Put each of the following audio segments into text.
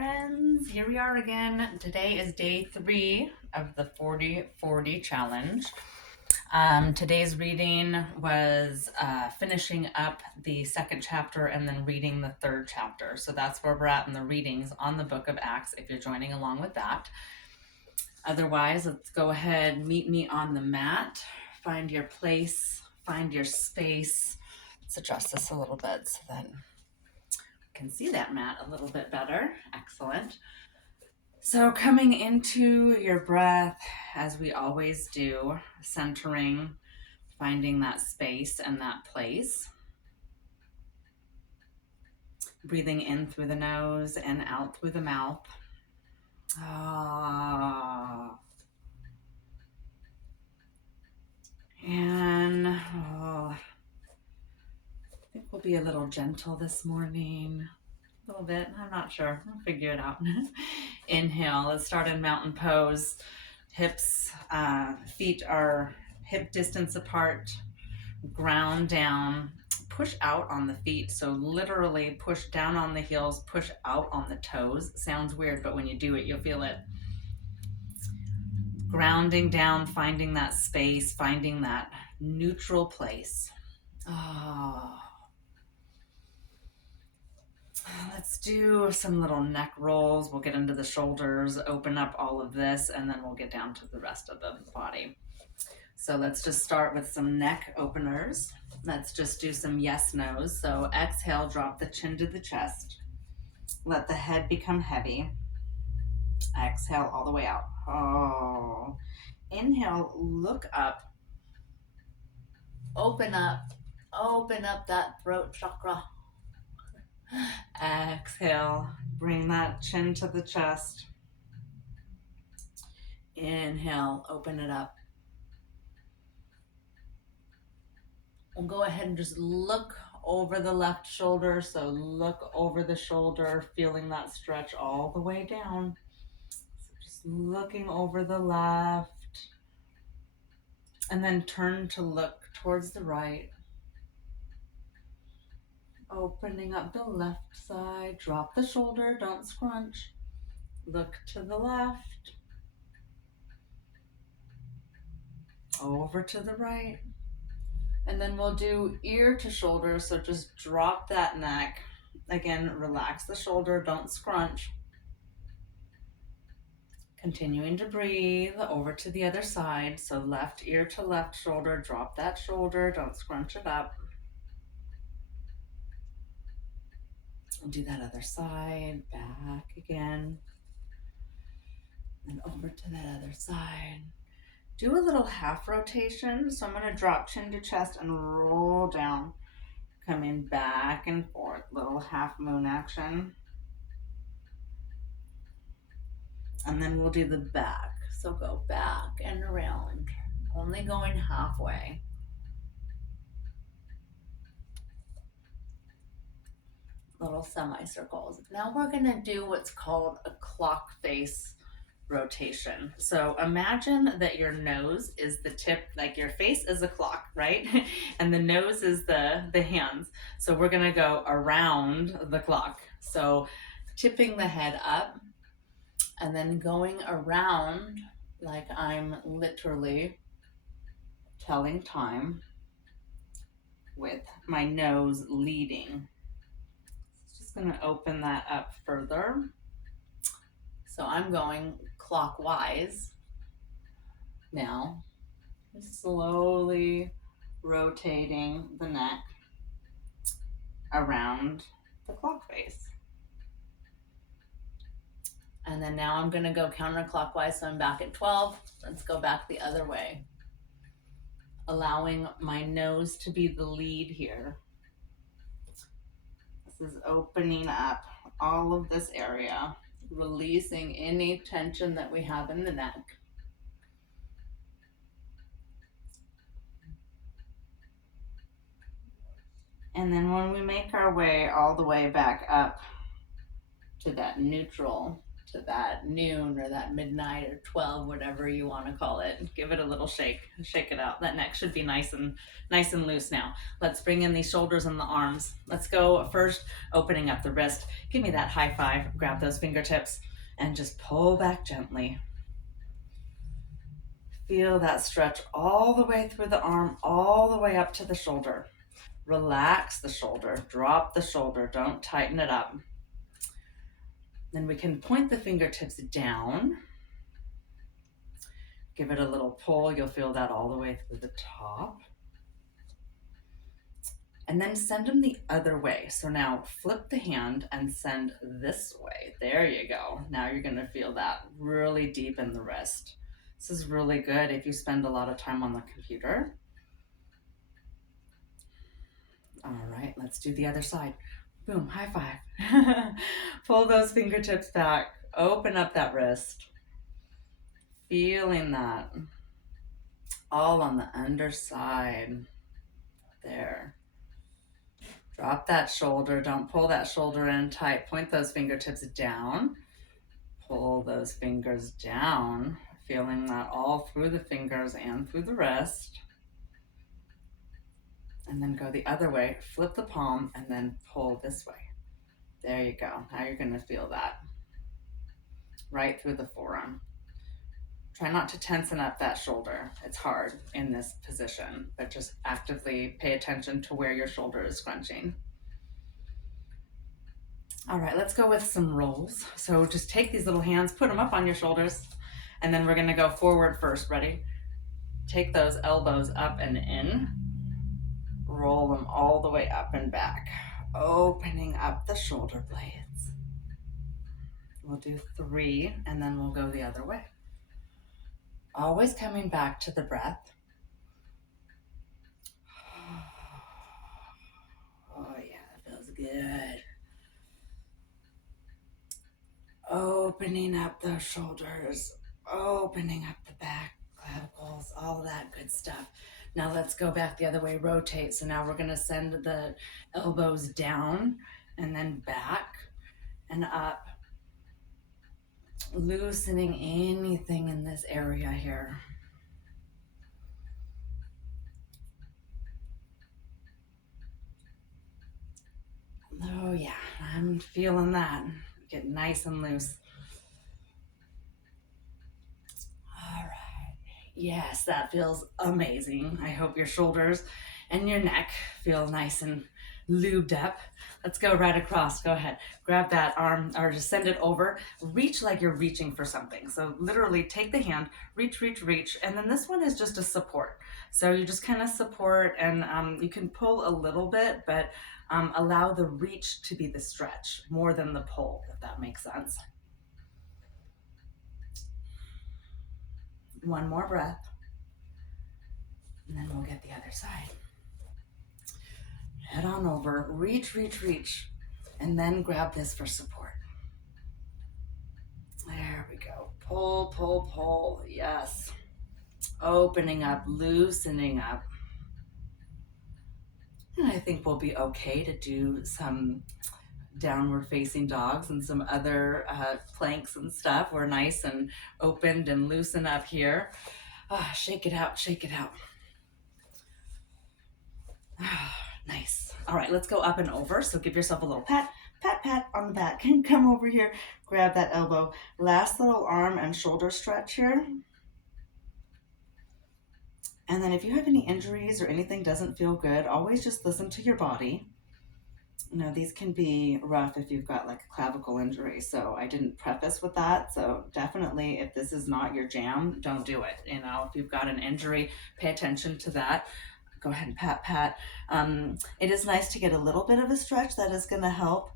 friends. Here we are again. Today is day 3 of the 40-40 challenge. Today's reading was finishing up the second chapter and then reading the third chapter. So that's where we're at in the readings on the book of Acts, if you're joining along with that. Otherwise, let's go ahead, meet me on the mat, find your place, find your space. Let's adjust this a little bit so that can see that mat a little bit better. Excellent. So coming into your breath, as we always do, centering, finding that space and that place. Breathing in through the nose and out through the mouth. And I think we'll be a little gentle this morning. A little bit, I'm not sure. I'll figure it out. Inhale, let's start in mountain pose. Hips, feet are hip distance apart. Ground down, push out on the feet. So literally push down on the heels, push out on the toes. Sounds weird, but when you do it, you'll feel it. Grounding down, finding that space, finding that neutral place. Let's do some little neck rolls. We'll get into the shoulders, open up all of this, and then we'll get down to the rest of the body. So let's just start with some neck openers. Let's just do some yes, no's. So exhale, drop the chin to the chest. Let the head become heavy. Exhale all the way out. Inhale, look up. Open up that throat chakra. Exhale, bring that chin to the chest. Inhale, open it up. We'll go ahead and just look over the left shoulder. So look over the shoulder, feeling that stretch all the way down. So just looking over the left. And then turn to look towards the right. Opening up the left side, drop the shoulder, don't scrunch. Look to the left. Over to the right. And then we'll do ear to shoulder, so just drop that neck. Again, relax the shoulder, don't scrunch. Continuing to breathe over to the other side. So left ear to left shoulder, drop that shoulder, don't scrunch it up. Do that other side, back again, and over to that other side. Do a little half rotation. So I'm going to drop chin to chest and roll down, coming back and forth, little half moon action. And then we'll do the back. So go back and around, only going halfway. Little semicircles. Now we're going to do what's called a clock face rotation. So imagine that your nose is the tip, like your face is a clock, right? And the nose is the hands. So we're going to go around the clock. So tipping the head up and then going around like I'm literally telling time with my nose leading. Going to open that up further. So I'm going clockwise now, slowly rotating the neck around the clock face. And then now I'm going to go counterclockwise, so I'm back at 12. Let's go back the other way, allowing my nose to be the lead here. Is opening up all of this area, releasing any tension that we have in the neck. And then when we make our way all the way back up to that neutral to that noon or that midnight or 12, whatever you want to call it. Give it a little shake. Shake it out. That neck should be nice and loose now. Let's bring in these shoulders and the arms. Let's go first opening up the wrist. Give me that high five. Grab those fingertips and just pull back gently. Feel that stretch all the way through the arm, all the way up to the shoulder. Relax the shoulder, drop the shoulder, don't tighten it up. Then we can point the fingertips down. Give it a little pull, you'll feel that all the way through the top. And then send them the other way. So now flip the hand and send this way. There you go. Now you're gonna feel that really deep in the wrist. This is really good if you spend a lot of time on the computer. All right, let's do the other side. Boom, high five. Pull those fingertips back, open up that wrist. Feeling that all on the underside. There. Drop that shoulder, don't pull that shoulder in tight. Point those fingertips down. Pull those fingers down, feeling that all through the fingers and through the wrist. And then go the other way, flip the palm and then pull this way. There you go. Now you're gonna feel that right through the forearm. Try not to tensen up that shoulder. It's hard in this position, but just actively pay attention to where your shoulder is scrunching. All right, let's go with some rolls. So just take these little hands, put them up on your shoulders, and then we're gonna go forward first. Ready? Take those elbows up and in. Roll them all the way up and back, opening up the shoulder blades. We'll do 3, and then we'll go the other way. Always coming back to the breath. Oh yeah, that feels good. Opening up those shoulders, opening up the back, clavicles, all that good stuff. Now let's go back the other way, rotate. So now we're gonna send the elbows down and then back and up, loosening anything in this area here. Oh yeah, I'm feeling that. Get nice and loose. All right. Yes, that feels amazing. I hope your shoulders and your neck feel nice and lubed up. Let's go right across. Go ahead. Grab that arm or just send it over. Reach like you're reaching for something. So literally take the hand, reach, reach, reach. And then this one is just a support. So you just kind of support and you can pull a little bit, but allow the reach to be the stretch more than the pull, if that makes sense. One more breath. And then we'll get the other side. Head on over, reach, reach, reach, and then grab this for support. There we go. Pull, pull, pull. Yes. Opening up, loosening up. And I think we'll be okay to do some downward facing dogs and some other planks and stuff. We're nice and opened and loosen up here. Shake it out, shake it out. Nice. All right, let's go up and over. So give yourself a little pat, pat, pat on the back. And come over here, grab that elbow. Last little arm and shoulder stretch here. And then if you have any injuries or anything doesn't feel good, always just listen to your body. You know, these can be rough if you've got like a clavicle injury. So I didn't preface with that. So definitely if this is not your jam, don't do it. You know, if you've got an injury, pay attention to that. Go ahead and pat, pat. It is nice to get a little bit of a stretch. That is going to help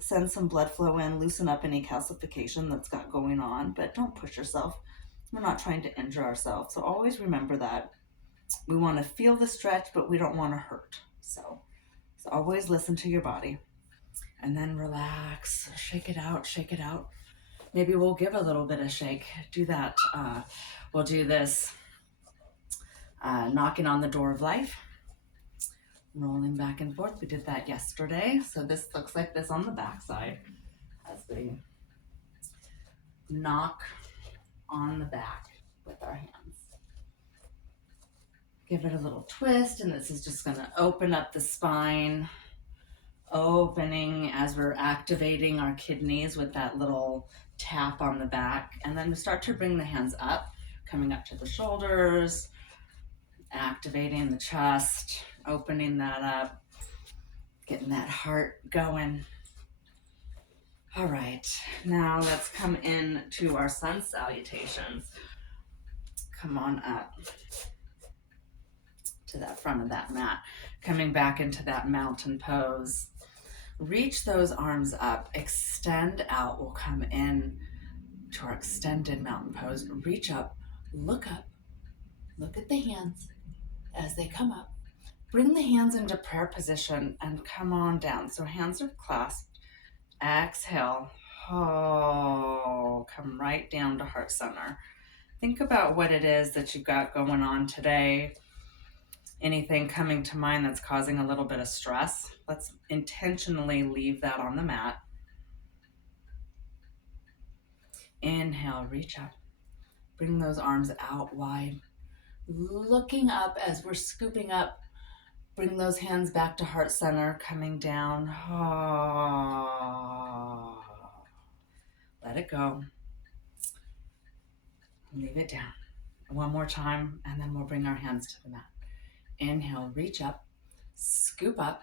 send some blood flow in, loosen up any calcification that's got going on, but don't push yourself. We're not trying to injure ourselves. So always remember that. We want to feel the stretch, but we don't want to hurt. So always listen to your body. And then relax, shake it out, shake it out. Maybe we'll give a little bit of shake. Do that. We'll do this. Knocking on the door of life, rolling back and forth. We did that yesterday. So this looks like this on the back side as we knock on the back with our hands. Give it a little twist, and this is just going to open up the spine, opening as we're activating our kidneys with that little tap on the back. And then we start to bring the hands up, coming up to the shoulders, activating the chest, opening that up, getting that heart going. All right, now let's come in to our sun salutations. Come on up to that front of that mat, coming back into that mountain pose. Reach those arms up, extend out. We'll come in to our extended mountain pose. Reach up, look at the hands as they come up. Bring the hands into prayer position and come on down. So hands are clasped. Exhale. Oh, come right down to heart center. Think about what it is that you've got going on today. Anything coming to mind that's causing a little bit of stress. Let's intentionally leave that on the mat. Inhale, reach up. Bring those arms out wide. Looking up as we're scooping up. Bring those hands back to heart center, coming down. Oh. Let it go. Leave it down. One more time, and then we'll bring our hands to the mat. Inhale, reach up, scoop up.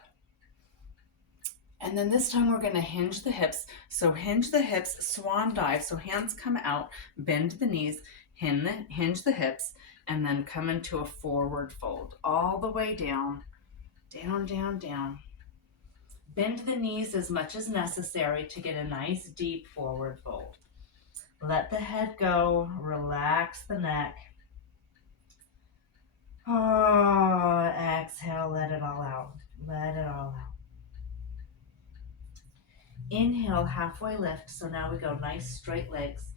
And then this time we're going to hinge the hips. So hinge the hips, swan dive. So hands come out, bend the knees, hinge the hips, and then come into a forward fold. All the way down, down, down, down. Bend the knees as much as necessary to get a nice deep forward fold. Let the head go, relax the neck. Oh, exhale, let it all out. Let it all out. Inhale, halfway lift. So now we go nice straight legs,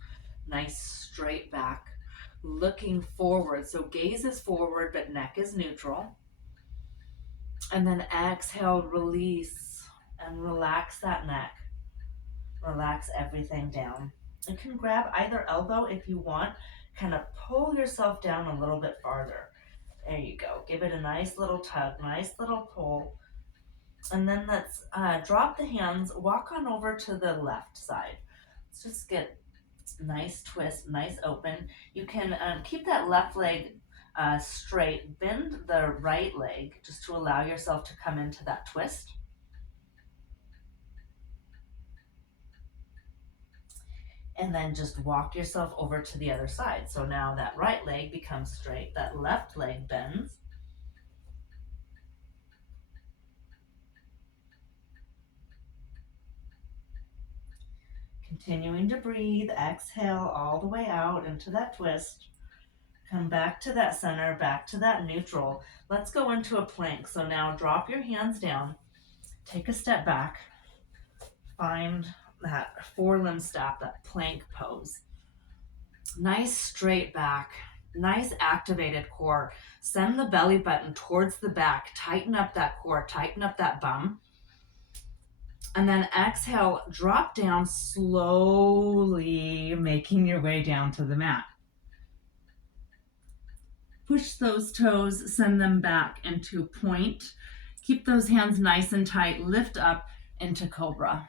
nice straight back, looking forward. So gaze is forward, but neck is neutral. And then exhale, release, and relax that neck. Relax everything down. You can grab either elbow if you want. Kind of pull yourself down a little bit farther. There you go. Give it a nice little tug, nice little pull. And then let's drop the hands, walk on over to the left side. Let's just get nice twist, nice open. You can keep that left leg straight, bend the right leg just to allow yourself to come into that twist. And then just walk yourself over to the other side. So now that right leg becomes straight, that left leg bends. Continuing to breathe, exhale all the way out into that twist. Come back to that center, back to that neutral. Let's go into a plank. So now drop your hands down, take a step back, find that forelimb staff, that plank pose. Nice straight back, nice activated core. Send the belly button towards the back, tighten up that core, tighten up that bum. And then exhale, drop down slowly, making your way down to the mat. Push those toes, send them back into point. Keep those hands nice and tight. Lift up into cobra.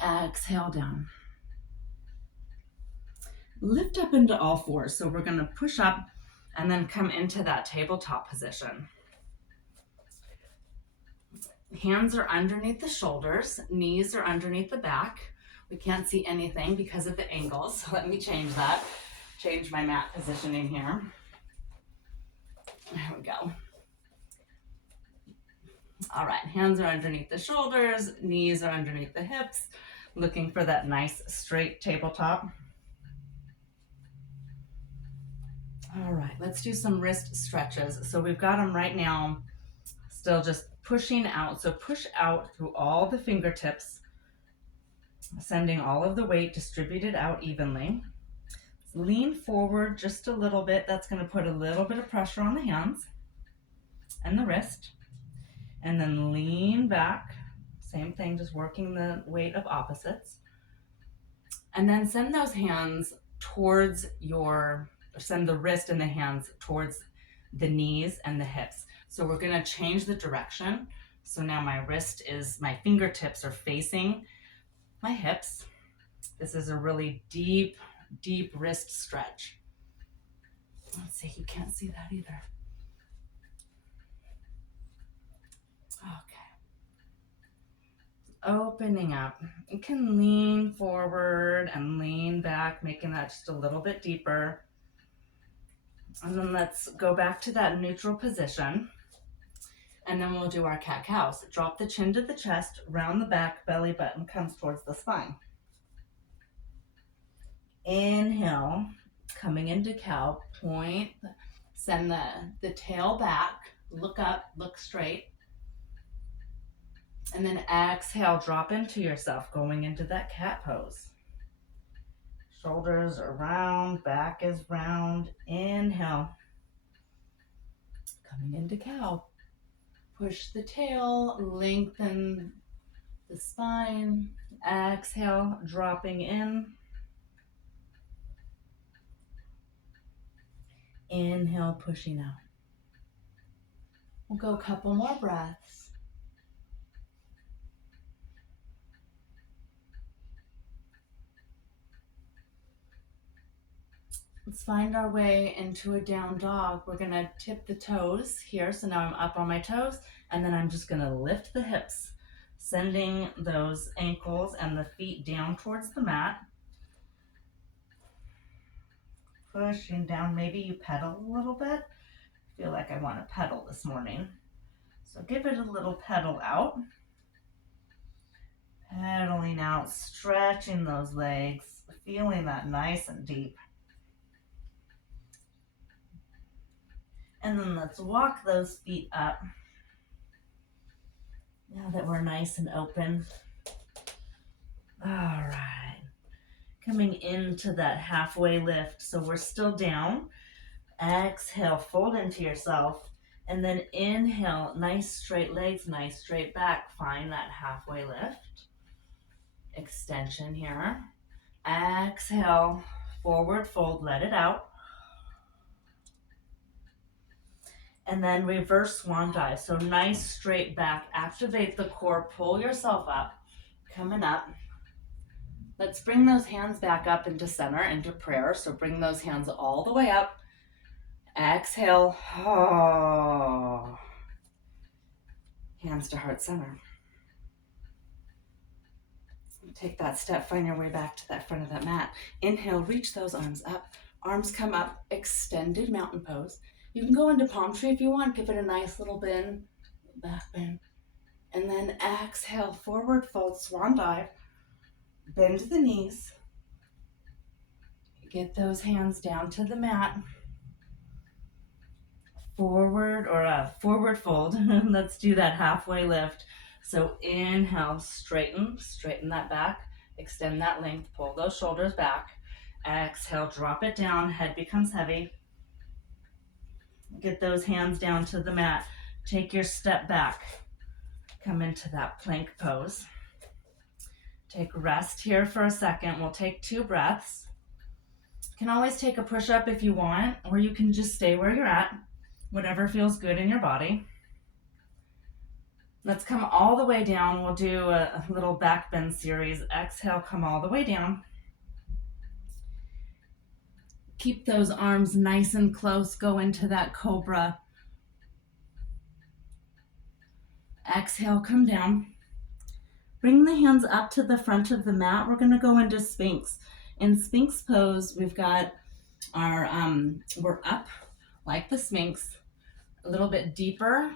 Exhale down. Lift up into all fours. So we're going to push up and then come into that tabletop position. Hands are underneath the shoulders, knees are underneath the back. We can't see anything because of the angles, so let me change that. Change my mat positioning here. There we go. All right, hands are underneath the shoulders, knees are underneath the hips, looking for that nice straight tabletop. All right, let's do some wrist stretches. So we've got them right now, still just pushing out. So push out through all the fingertips, sending all of the weight distributed out evenly. Lean forward just a little bit. That's going to put a little bit of pressure on the hands and the wrist. And then lean back. Same thing, just working the weight of opposites. And then send those hands towards send the wrist and the hands towards the knees and the hips. So we're gonna change the direction. So now my fingertips are facing my hips. This is a really deep, deep wrist stretch. Let's see, you can't see that either. Okay. Opening up. You can lean forward and lean back, making that just a little bit deeper. And then let's go back to that neutral position. And then we'll do our cat-cow. So drop the chin to the chest, round the back, belly button comes towards the spine. Inhale, coming into cow, point, send the tail back, look up, look straight. And then exhale, drop into yourself, going into that cat pose. Shoulders are round, back is round. Inhale, coming into cow. Push the tail, lengthen the spine. Exhale, dropping in. Inhale, pushing out. We'll go a couple more breaths. Let's find our way into a down dog. We're gonna tip the toes here. So now I'm up on my toes, and then I'm just gonna lift the hips, sending those ankles and the feet down towards the mat. Pushing down, maybe you pedal a little bit. I feel like I wanna pedal this morning. So give it a little pedal out. Pedaling out, stretching those legs, feeling that nice and deep. And then let's walk those feet up. Now that we're nice and open. All right. Coming into that halfway lift. So we're still down. Exhale, fold into yourself. And then inhale, nice straight legs, nice straight back. Find that halfway lift. Extension here. Exhale, forward fold, let it out. And then reverse swan dive. So nice straight back, activate the core, pull yourself up, coming up. Let's bring those hands back up into center, into prayer. So bring those hands all the way up. Exhale. Oh. Hands to heart center. Take that step, find your way back to that front of that mat. Inhale, reach those arms up. Arms come up, extended mountain pose. You can go into palm tree if you want. Give it a nice little bend, back bend. And then exhale, forward fold, swan dive. Bend the knees. Get those hands down to the mat. Forward or a forward fold. Let's do that halfway lift. So inhale, straighten that back. Extend that length, pull those shoulders back. Exhale, drop it down, head becomes heavy. Get those hands down to the mat. Take your step back. Come into that plank pose. Take rest here for a second. We'll take 2 breaths. You can always take a push-up if you want, or you can just stay where you're at, whatever feels good in your body. Let's come all the way down. We'll do a little back bend series. Exhale, come all the way down. Keep those arms nice and close. Go into that cobra. Exhale, come down. Bring the hands up to the front of the mat. We're going to go into Sphinx. In Sphinx pose, we've got our, we're up like the Sphinx, a little bit deeper,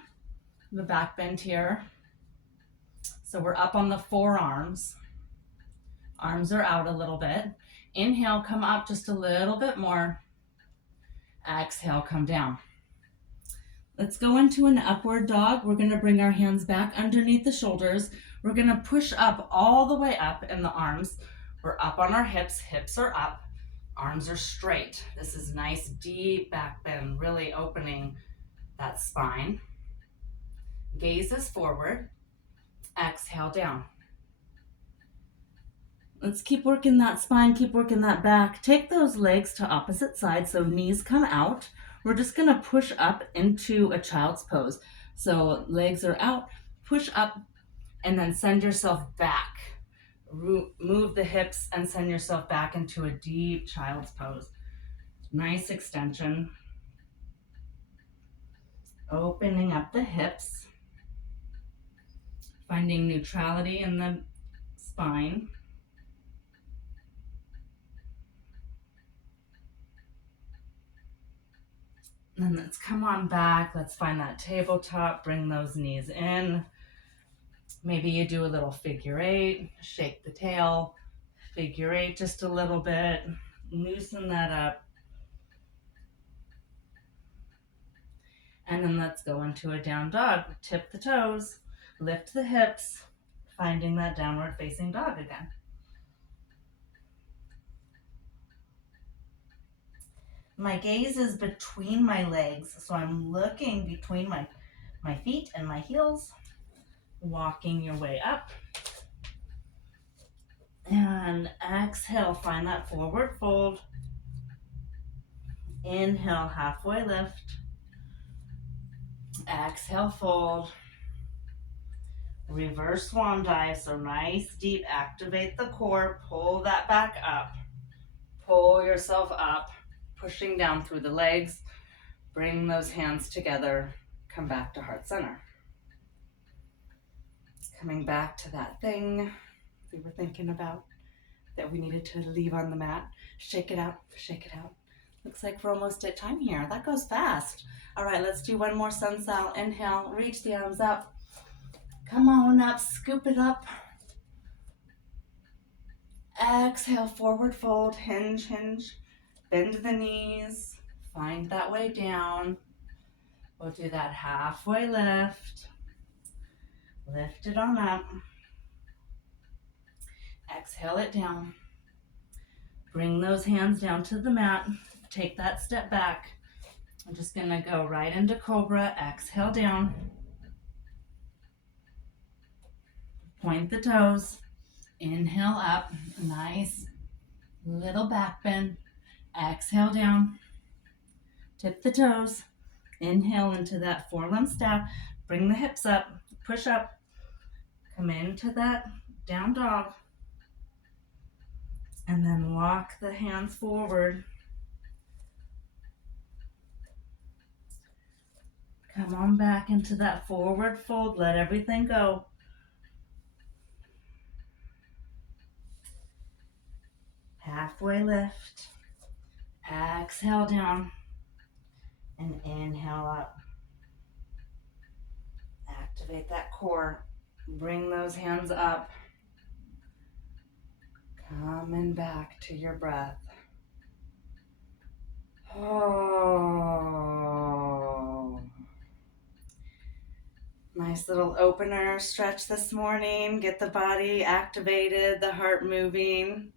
the back bend here. So we're up on the forearms. Arms are out a little bit. Inhale, come up just a little bit more. Exhale, come down. Let's go into an upward dog. We're going to bring our hands back underneath the shoulders. We're going to push up all the way up in the arms. We're up on our hips. Hips are up. Arms are straight. This is nice, deep back bend, really opening that spine. Gaze is forward. Exhale, down. Let's keep working that spine, keep working that back. Take those legs to opposite sides so knees come out. We're just going to push up into a child's pose. So legs are out, push up, and then send yourself back. Move the hips and send yourself back into a deep child's pose. Nice extension. Opening up the hips. Finding neutrality in the spine. And then let's come on back. Let's find that tabletop. Bring those knees in. Maybe you do a little figure eight. Shake the tail. Figure eight just a little bit. Loosen that up. And then let's go into a down dog. Tip the toes. Lift the hips. Finding that downward facing dog again. My gaze is between my legs, so I'm looking between my feet and my heels, walking your way up. And exhale, find that forward fold. Inhale, halfway lift. Exhale, fold. Reverse swan dive, so nice, deep, activate the core, pull that back up. Pull yourself up, pushing down through the legs. Bring those hands together, come back to heart center. Coming back to that thing we were thinking about that we needed to leave on the mat. Shake it out, shake it out. Looks like we're almost at time here. That goes fast. All right, let's do one more sun sal. Inhale, reach the arms up. Come on up, scoop it up. Exhale, forward fold, hinge, hinge. Bend the knees, find that way down. We'll do that halfway lift. Lift it on up. Exhale it down. Bring those hands down to the mat. Take that step back. I'm just gonna go right into cobra. Exhale down. Point the toes. Inhale up. Nice little back bend. Exhale down. Tip the toes. Inhale into that forelimb staff. Bring the hips up. Push up. Come into that down dog. And then walk the hands forward. Come on back into that forward fold. Let everything go. Halfway lift. Exhale down. And inhale up. Activate that core. Bring those hands up. Coming back to your breath. Oh. Nice little opener stretch this morning. Get the body activated, the heart moving.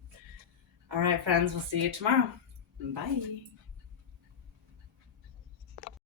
All right, friends, we'll see you tomorrow. Bye.